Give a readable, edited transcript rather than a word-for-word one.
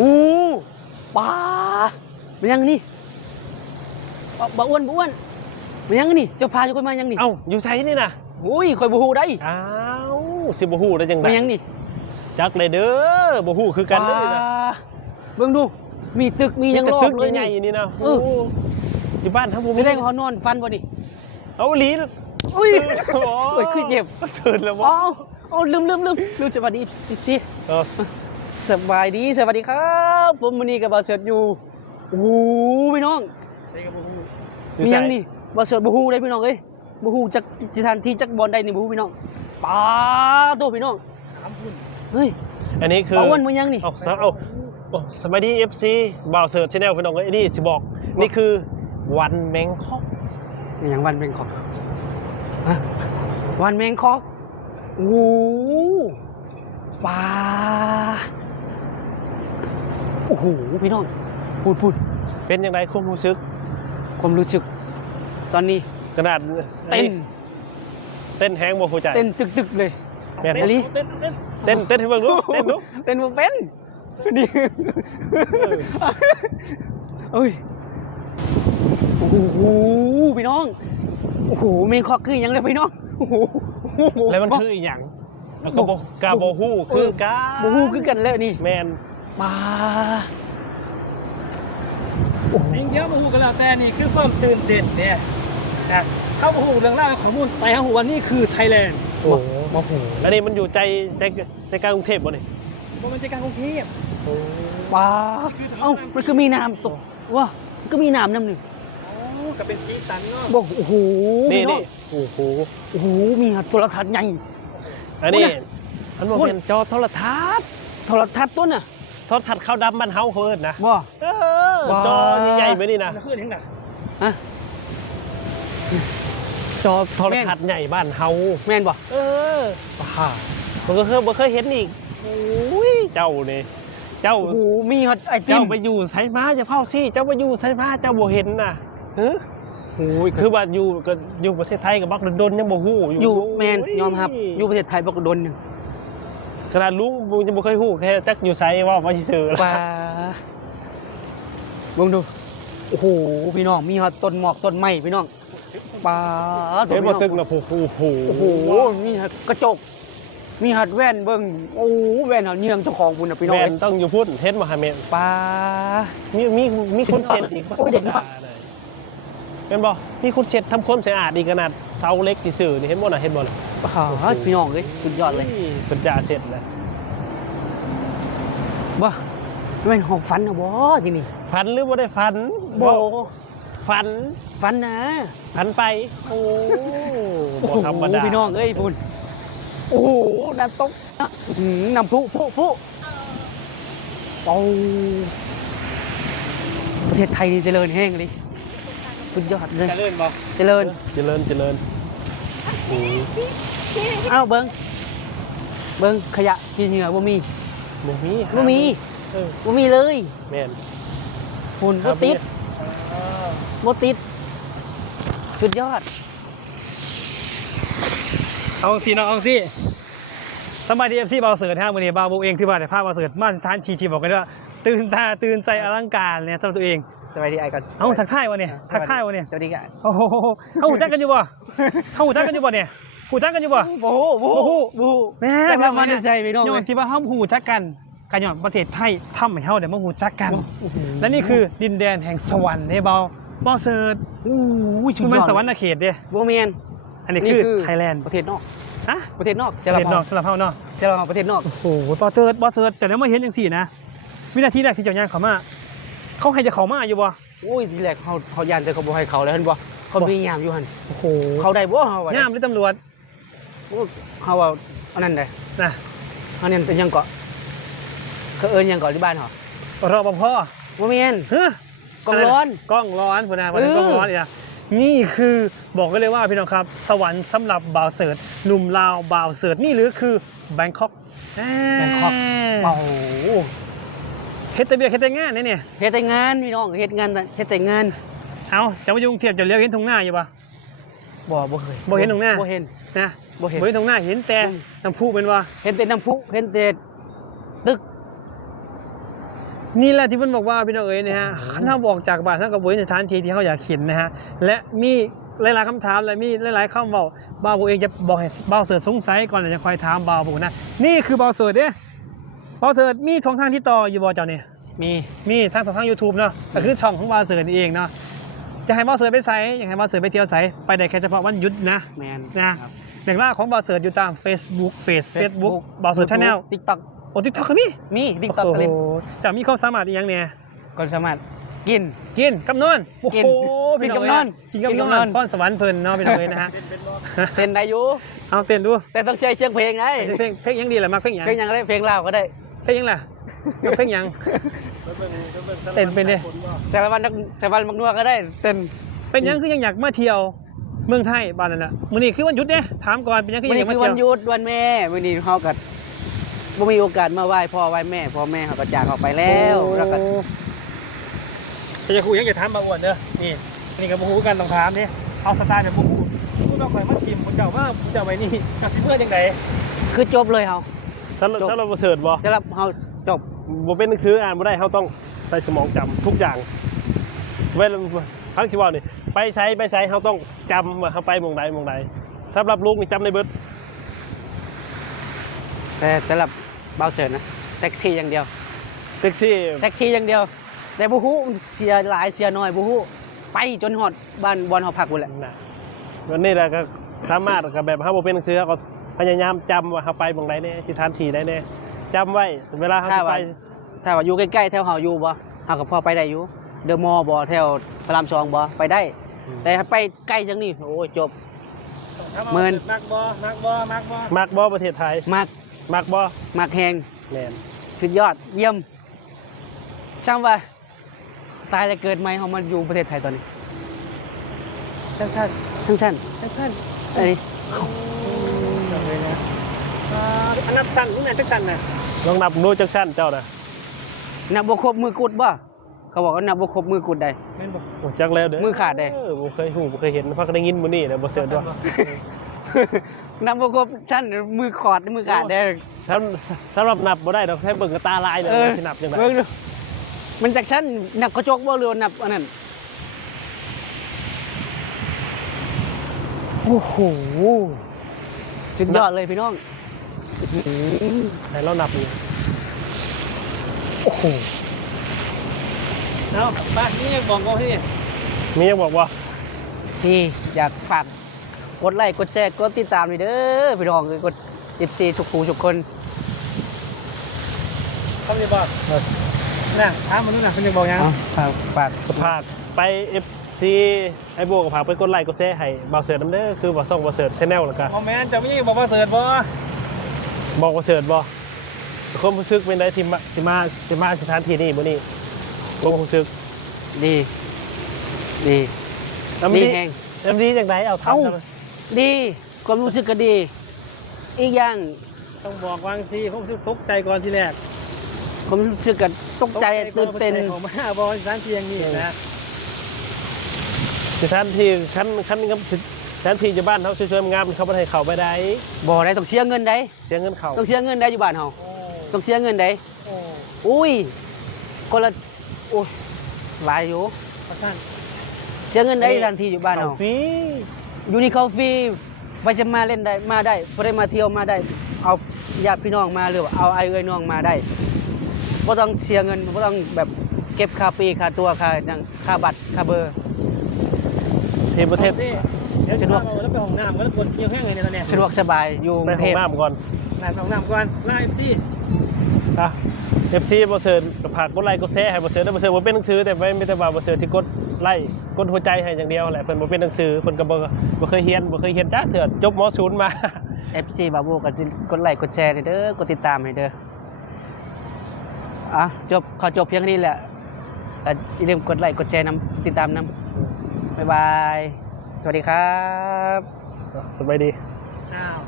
อู้ปลาเป็นยังนี่บ่อ้วนเป็นยังนี่เจ้าพาอยู่คนมายังนี่เอ้าอยู่ไสนี่นะอุ้ยคอยบ่ฮู้ได้อ้าวสิบ่ฮู้ได้จังได๋เป็นยังนี่จักเลยเด้อบ่ฮู้คือกันเด้อนี่นะเบิ่งดูมีตึกมียังรอบเลย ใหญ่ๆนี่นะอยู่บ้านทั้งบ่มีไม่ได้เขานอนฟันบ่นี่เอาอีหลีอุ้ยโอ้ยคือเจ็บตื่นแล้วบ่เอาลืมสวัสดีสิสบายดีสวัสดีครับผมมื้อนี้ก็บ่าวเสิร์ชอยู่โอ้โหพี่น้องมียังนี่บ่าวเสิร์ชบ่ฮู้ได้พี่น้องเอ้ยบ่ฮู้จักสถานที่จักบอลใดนี่บ่ฮู้พี่น้องปาโตพี่น้องเฮ้ยอันนี้คือบ่อ้วนมื้อยังนี่เอาสบายดี FC บ่าวเสิร์ช Channel พี่น้องเอ้ยนี่สิบอกนี่คือวันแมงคอกนี่หยังวันแมงคอกฮะวันแมงคอกโอ้โหปลาโอ้โหพี่น้องพูดเป็นยังไงความรู้สึกตอนนี้ขนาดเต้นแฮงบ่หัวใจเต้นตึกเลยแม่นอะไรเต้นให้เบิ่งดูเต้นบ่เป็นนี่เอ้ยโอ้โหพี่น้องโอ้โหแมงคอกคือหยังเลยพี่น้องโอ้โหแล้วมันคืออีหยังก็บ่ฮู้คือกันบ่ฮู้คือกันแล้วนี่แม่นปลาสิ่งเดียวบ่ฮู้กันแล้วแต่นี่คือความตื่นเต้นเนี่ยนะเข้าบ่ฮู้เรื่องราวข้อมูลแต่เฮาฮู้ว่านี่คือไทยแลนด์โอ้บ่ฮู้แล้วนี่มันอยู่ใจกลางกรุงเทพบ่นี่บ่มันใจกลางกรุงเทพปลาเอ้ามันคือมีน้ำตกว้ามันก็มีน้ำน้ำหนึ่งก็เป็นสีสันเนาะบอกโอ้โหนี่โอ้โหมีโทรทัศน์ใหญ่อันนี้มันบอกเป็นจอโทรทัศน์ต้นน่ะโทรทัศน์ขาวดำบ้านเฮาเขาเอิ้นนะบ่จอใหญ่ๆไปนี่นะคือยังไงฮะจอโทรทัศน์ใหญ่บ้านเฮาแม่นบ่ป่าบ่เคยเห็นอีกโอ้ยเจ้านี่เจ้าโอ้โหมีฮอตไอติมเจ้าไปอยู่ไสมาจะเผาซี่เจ้าไปอยู่ไสมาเจ้าบ่เห็นน่ะโอ้ยคือว่าอยู่ประเทศไทยกับบักดนยังบ่ฮู้อยู่แม่นยอมรับอยู่ประเทศไทยบักดนนึงขนาดลุงยังบ่เคยฮู้แค่จักอยู่ไสว่าซื่อๆป่าเบิ่งดูโอ้โหพี่น้องมีฮอตต้นหมอกต้นไม้พี่น้องป่าเห็นบ่ตึกน่ะโอ้โหมีกระจกมีหัดแว่นเบิ่งโอ้แว่นเฮาเยืองเจ้าของพุ่นน่ะพี่น้องแว่นต้องอยู่พุ่นเห็นบ่ฮะแม่นป่ามีคนเช็ดอีกโอ้ยเด็กมากแม่นบ่มีคนเช็ดทำความสะอาดอีกขนาดเสาเล็กที่ซื่อนี่เห็นบ่น่ะเห็นบ่ล่ะพี่น้องเอ้ยสุดยอดเลยเพิ่นจะเสร็จแล้วบ่แม่นห้องฝันน่ะบ่ที่นี่ฝันหรือบ่ได้ฝันบ่ฝันนะฝันไปโอ้บ่ธรรมดาพี่น้องเอ้ยพุ่นโอ้โหน้ำตกน้ำพุโอ้ประเทศไทยนี่เจริญแห้งเลยสุดยอดเลยเจริญบ่เจริญเอ้าเบิ้งขยะที่เหนือบ่มีเลยแม่นหุ่นบ่ติดสุดยอดเอาสิเนาะเอาสิสบายดี FC บ่าวเสิร์ชฮะมื้อนี้บ่าวบุ๊กเองที่บ้านได้พาบ่าวเสิร์ชมาสถานที่บอกกันว่าตื่นตาตื่นใจอลังการเนี่ยสำหรับตัวเองสบายดีไอ้ก่อนเอ้าทักทายวะเนี่ยสวัสดีครับโอ้โหเฮาฮู้จักกันอยู่บ่เนี่ยฮู้จักกันอยู่บ่บ่ฮู้แม่แต่มันใช่พี่น้องย้อนที่ว่าเฮาฮู้จักกันกันย้อนประเทศไทยทำให้เฮาได้มาฮู้จักกันและนี่คือดินแดนแห่งสวรรค์เด้บ่าวเสิร์ชมันสวรรค์เขตเด้บ่แม่นอันนี้คือไทยแลนด์ประเทศนอกประเทศนอกสำหรับเฮาเนาะประเทศนอกโอ้โหบ่าวเสิร์ชจะได้มาเห็นจังซี่นะวินาทีแรกที่เจ้าย่างเข้ามาเขาให้จะเข้ามาอยู่บ่โอ้ยทีแรกเขาย่านแต่เขาบ่ให้เขาแล้วเห็นบ่เขามียามอยู่หั่นโอ้โหเขาได้บ่เฮาว่ายามหรือตำรวจเฮาว่าอันนั้นได้นะอันนี้เป็นยังเกาะเขาเอิ้นยังเกาะที่บ้านเฮารปภบ่แม่นกล้องร้อนพุ่นน่ะมันกล้องร้อนอีกนี่คือบอกกันเลยว่าพี่น้องครับสวรรค์สำหรับบ่าวเสิร์ชหนุ่มลาวบ่าวเสิร์ชนี่หรือคือแบงคอกโอ้เฮ็ดแต่เบียกเฮ็ดแต่งานเนี่ยเฮ็ดแต่งานพี่น้องเฮ็ดแต่งานเอาจะมาอยู่กรุงเทพจะเลี้ยวเห็นทุ่งนาอยู่ป่ะบ่เคยบ่เห็นทุ่งนาบ่เห็นนะบ่เห็นทุ่งนาเห็นแต่น้ำพุเป็นว่าเห็นแต่น้ำพุเห็นแต่ตึก นี่แหละที่เพิ่นบอกว่าพี่น้องเอ๋ยนะฮะถ้าบอกจากบ้านเท่ากับบ่เห็นสถานที่ที่เขาอยากเห็นนะฮะและมีหลายๆคำถามและมีหลายๆคำเว้าบ่าวผมเองจะบอกให้บ่าวเสิร์ชสงสัยก่อนแล้วจะคอยถามบ่าวผมนะนี่คือบ่าวเสิร์ชเด้บ่าวเสิร์ชมีช่องทางที่ต่ออยู่บ่เจ้านี่ มีทางช่องทาง YouTube เนาะก็คือช่องของบ่าวเสิร์ชนี่เองเนาะจะให้บ่าวเสิร์ชไปไสอยากให้บ่าวเสิร์ชไปเที่ยวไสไปได้แค่เฉพาะวันหยุดนะ แมน นะครับ อย่างล่าของบ่าวเสิร์ชอยู่ตาม Facebook บ่าวเสิร์ช Channel TikTok โอ้ TikTok ก็มี มี TikTok ก็เล่น โอ้โหจะมีความสามารถอีหยังเนี่ย ก็สามารถกิน กินกับนอนโอ้ กิน โห กินกับนอน กินกับ กินกับ น น อ อน น พรสวรรค์เพิ่นเนาะพี่น้องเอ้ยนะฮะ เต้นได้อยู่ เอาเต้นดู แต่ต้องใช้เสียงเพลงไง เพลงยังดีแหละมักเพลงหยัง เพลงยังก็ได้เพลงลาวก็ได้ เพลงยังล่ะเพลงหยัง เต้นเป็นดิ แต่ละวันมักนัวก็ได้เต้น เป็นหยังคือยังอยากมาเที่ยวเมืองไทยบ้านนั่นน่ะมื้อนี้คือวันหยุดเด้ถามก่อนเป็นหยังคือ วัน ยั นี้ งอยาก คื มา อ เที่ยว วันหยุดวันแม่วันนี้เฮาก็บ่มีโอกาสมาไหว้พ่อไหว้แม่พ่อแม่เขาก็จากออกไปแล้วแล้วก็ แต่จะคุยยังจะถามบางอ้วนเด้อนี่อันนี้ก็บ่ฮู้กันต้องถามนี่เอาสไตล์แบบบ่ฮู้คุณเอาข่อยมาทีมคุณเจ้าว่าคุณเจ้าไว้นี่กับสิเพื่อจังได๋ คือจบเลยเฮา สำหรับบ่เสิร์ชบ่ สำหรับเฮาจบ บ่เป็นหนังสืออ่านบ่ได้เฮาต้องใส่สมองจำทุกอย่างเวลาครั้งสิว่านี่ไปใช้เฮาต้องจำว่าเฮาไปหม่องใดสำหรับลูกนี่จำได้เบิด แต่สำหรับเบาเสิร์ชนะแท็กซี่อย่างเดียว เซ็กซี่ แท็กซี่อย่างเดียวแต่บ่ฮู้มันเสียหลายเสียน้อยบ่ฮู้ไปจนฮอดบ้านบอนเฮาพักพุ่นแหละ น่ะวันนี้แหละก็สามารถก็แบบเฮาบ่เป็นหนังสือเฮาก็พยายามจำว่าเฮาไปหม่องใดแน่สถานที่ใดแน่จำไว้เวลาเฮา ถ้า จะ ว่า ไป ถ้าว่าอยู่ใกล้ๆแถวเฮาอยู่บ่เฮาก็พอไปได้อยู่เดอะมอลล์บ่แถวพระราม2บ่ไปได้ แต่ถ้าไปใกล้จังนี่โอ้ยจบ หมื่น มักบ่ มักบ่ประเทศไทย มัก มักบ่ มักแฮง แม่น สุดยอดเยี่ยมจำว่าตายแล้วเกิดใหม่เฮามาอยู่ประเทศไทยตอนนี้ สั้น สั้น ๆสั้น ๆอันนี้ ๆเลยนะอันนับสั้นนี่น่ะจักสั้นน่ะ ลองนับดูจักซั่นเจ้าน่ะ นับบ่ครบมือกุดบ่เขาบอกว่านับบ่ครบมือกุดได้ แม่นบ่ โอ้จักแล้วเด้อ มือขาดเด้ บ่เคยฮู้บ่เคยเห็นพักได้ยินมื้อนี้นะบ่เสิร์ชว่า นับบ่ครบชั้นมือขอดมือขาดได้ สำหรับนับบ่ได้ดอกแค่เบิ่งกับตาลายเลยสินับจังได๋ เบิ่งดูมันจากชั้นนับกระจกบ่หรือว่านับอันนั้นโอ้โหสุดยอดเลยพี่น้อง ให้เรานับนี่ โอ้โหเอาบ้านนี้ยังบอกเขาที่ มียังบอกว่า พี่อยากฝากกดไลค์กดแชร์กดติดตามหน่อยเด้อพี่น้องกด FC ทุกผู้ทุกคน เขาจะบอกน่ะถามมนุษย์น่ะเขาจะบอกยัง ฝาก ฝากไป FC ไอ้โบก็ฝากไปกดไลค์กดแชร์ให้บ่าวเสิร์ชนำเด้อคือบ่ส่องบ่าวเสิร์ช Channel แล้วก็ คอมเมนต์จะมีบอกว่าเสิร์ชบ่ บอกบ่าวเสิร์ชบ่ความรู้สึกเป็นไดที่มาสถานที่นี้มื้อนี้ความรู้สึก ดีดี แล้วมัน ดี ดี แฮง แล้วมันดีจังไดเอาถาม เอ้า ทำไม ดีความรู้สึกก็ดี อีกอย่าง ต้องบอกวางซีผมรู้สึกตกใจก่อนทีแรก ความรู้สึกก็ตกใจตื่นเต้น ของมาบอลสถานที่อย่างนี้นะ สถานที่คันกับสถานที่อยู่บ้านเฮาสวยๆงามๆเขาบ่ให้เข้าไปได้ บ่ได้ต้องเสียเงินได้ เสียเงินเข้า ต้องเสียเงินได้อยู่บ้านเฮา โอ้ ต้องเสียเงินได้ โอ้ อุ้ยคนละโอ้ยหลายอยู่ ขอท่าน เสียเงินได้ทันทีอยู่บ้านเฮา ฟรี อยู่นี่เขาฟรีไปจะมาเล่นได้มาได้บ่ได้มาเที่ยวมาได้ เอาญาติพี่น้องมาหรือว่าเอาไอ้เอ้ยน้องมาได้บ่ต้องเสียเงินบ่ต้องแบบเก็บค่าปีค่าตัวค่าหยังค่าบัตรค่าเบอร์ ที่ประเทศ เดี๋ยวจะลองแล้วไปห้องน้ำก็แล้วกดเกี่ยวแห้งเลยเนี่ยตอนเนี้ย สะดวกสบายอยู่ก ไป รุง ห้ เท อง พ น้ำก่อน นั่นห้องน้ำก่อนไลฟ์ซี่ อ่ะ FC บ่เสิร์ชก็ฝากกดไลค์กดแชร์ให้บ่เสิร์ชได้บ่เสิร์ชบ่เป็นหนังสือแต่ไม่แต่ว่าบ่เสิร์ชที่กดไลค์กดหัวใจให้อย่างเดียวแหละเพิ่นบ่เป็นหนังสือเพิ่นก็บ่เคยเรียนจ้าเถื่อจบม .0 มา FC บาบูก็กดไลค์กดแชร์ให้เด้อกดติดตามให้เด้ออ่ะขอจบเพียงนี้แหละอย่าลืมกดไลค์กดแชร์นำติดตามนำบ๊ายบาย สวัสดีครับ สบายดี อ้าว